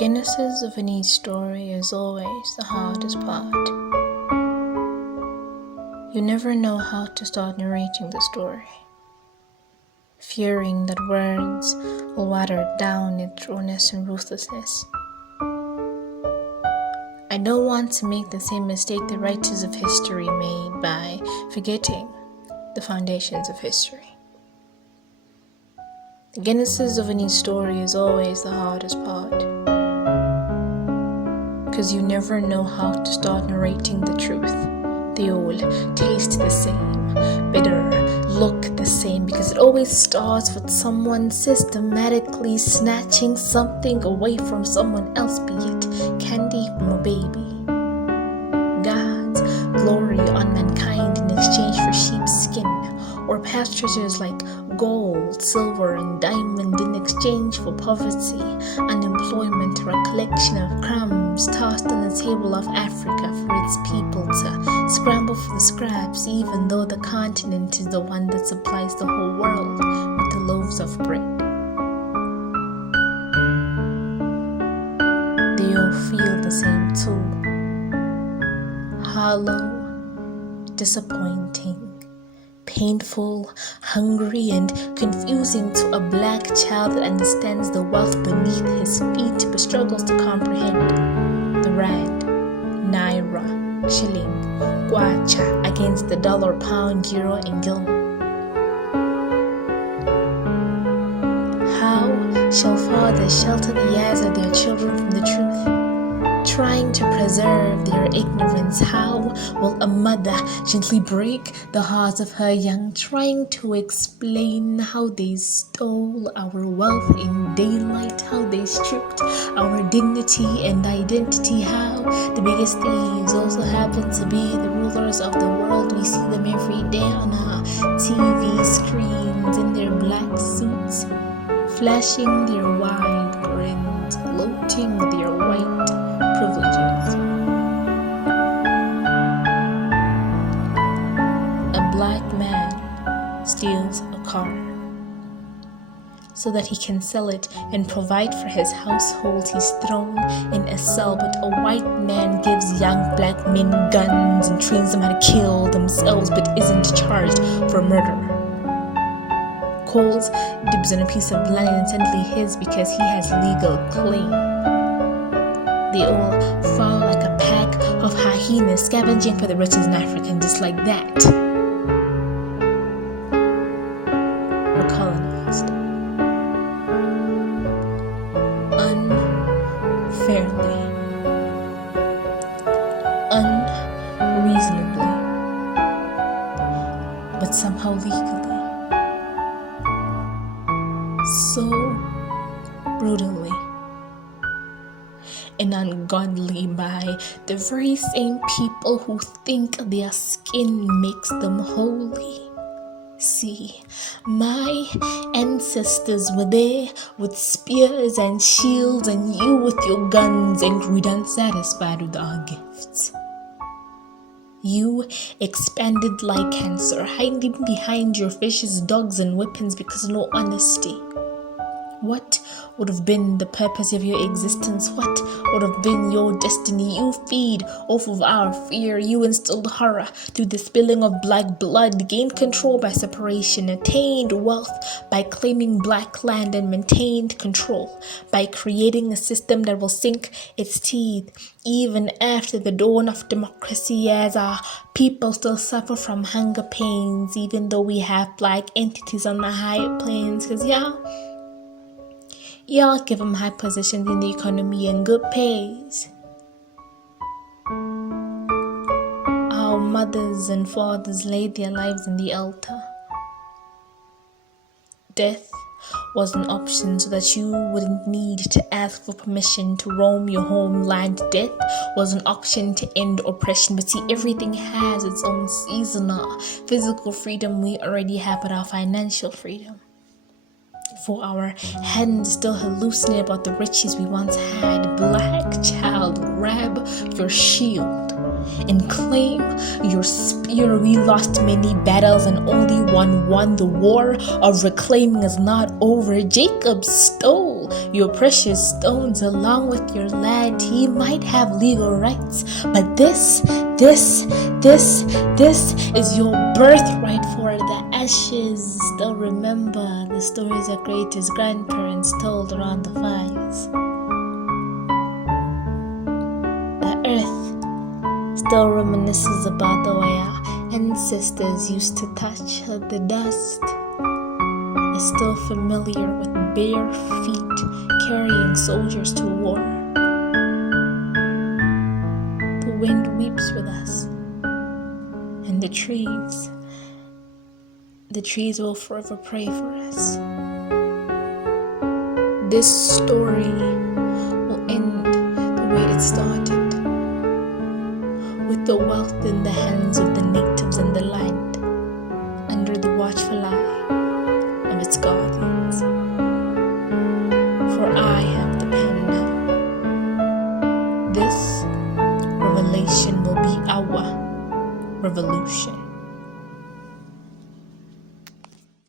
Genesis of any story is always the hardest part. You never know how to start narrating the story, fearing that words will water down its rawness and ruthlessness. I don't want to make the same mistake the writers of history made by forgetting the foundations of history. The genesis of any story is always the hardest part, because you never know how to start narrating the truth. They all taste the same, bitter, look the same, because it always starts with someone systematically snatching something away from someone else, be it candy from a baby, God's glory on mankind in exchange for sheep's skin, or past treasures like gold, silver, and diamond in exchange for poverty, unemployment, or a collection of crumbs tossed on the table of Africa for its people to scramble for the scraps, even though the continent is the one that supplies the whole world with the loaves of bread. They all feel the same too. Hollow, disappointing, painful, hungry, and confusing to a black child that understands the wealth beneath his feet but struggles to comprehend the rand, naira, shilling, kwacha against the dollar, pound, euro, and gil. How shall fathers shelter the eyes of their children from the truth, trying to preserve their ignorance? How will a mother gently break the hearts of her young, trying to explain how they stole our wealth in daylight, how they stripped our dignity and identity, how the biggest thieves also happen to be the rulers of the world? We see them every day on our TV screens in their black suits, flashing their wide grins, gloating their white privileges. A black man steals a car so that he can sell it and provide for his household. He's thrown in a cell, but a white man gives young black men guns and trains them how to kill themselves, but isn't charged for murder. Calls dibs on a piece of land intendedly his because he has legal claim. They all fall like a pack of hyenas scavenging for the riches in Africa, and just like that, we're colonized. Unfairly, unreasonably, but somehow legally. So brutally and ungodly by the very same people who think their skin makes them holy. See, my ancestors were there with spears and shields, and you with your guns, angry and unsatisfied with our gifts. You expanded like cancer, hiding behind your fishes, dogs, and weapons because no honesty. What would have been the purpose of your existence? What would have been your destiny? You feed off of our fear. You instilled horror through the spilling of black blood, gained control by separation, attained wealth by claiming black land, and maintained control by creating a system that will sink its teeth even after the dawn of democracy, as our people still suffer from hunger pains, even though we have black entities on the higher planes. Because y'all give them high positions in the economy and good pays. Our mothers and fathers laid their lives in the altar. Death was an option so that you wouldn't need to ask for permission to roam your homeland. Death was an option to end oppression. But see, everything has its own season. Our physical freedom we already have, but our financial freedom, for our hands still hallucinate about the riches we once had. Black child, grab your shield and claim your spear. We lost many battles and only one won. The war of reclaiming is not over. Jacob stole your precious stones along with your land. He might have legal rights, but this is your birthright. For the ashes, still remember the stories our greatest grandparents told around the fires. The earth still reminisces about the way our ancestors used to touch her. The dust is still familiar with bare feet carrying soldiers to war. The wind weeps with us, and the trees will forever pray for us. This story will end the way it started, with the wealth in the hands of the natives in the land, under the watchful eye of its guardians. For I have the pen now. This revelation will be our revolution.